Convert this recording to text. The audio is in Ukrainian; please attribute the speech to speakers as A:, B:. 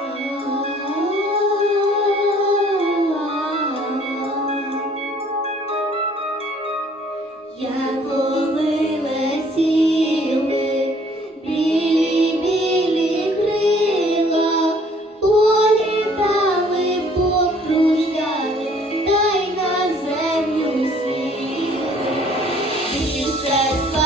A: Я коли улітали покружляти, дай на землю сиже.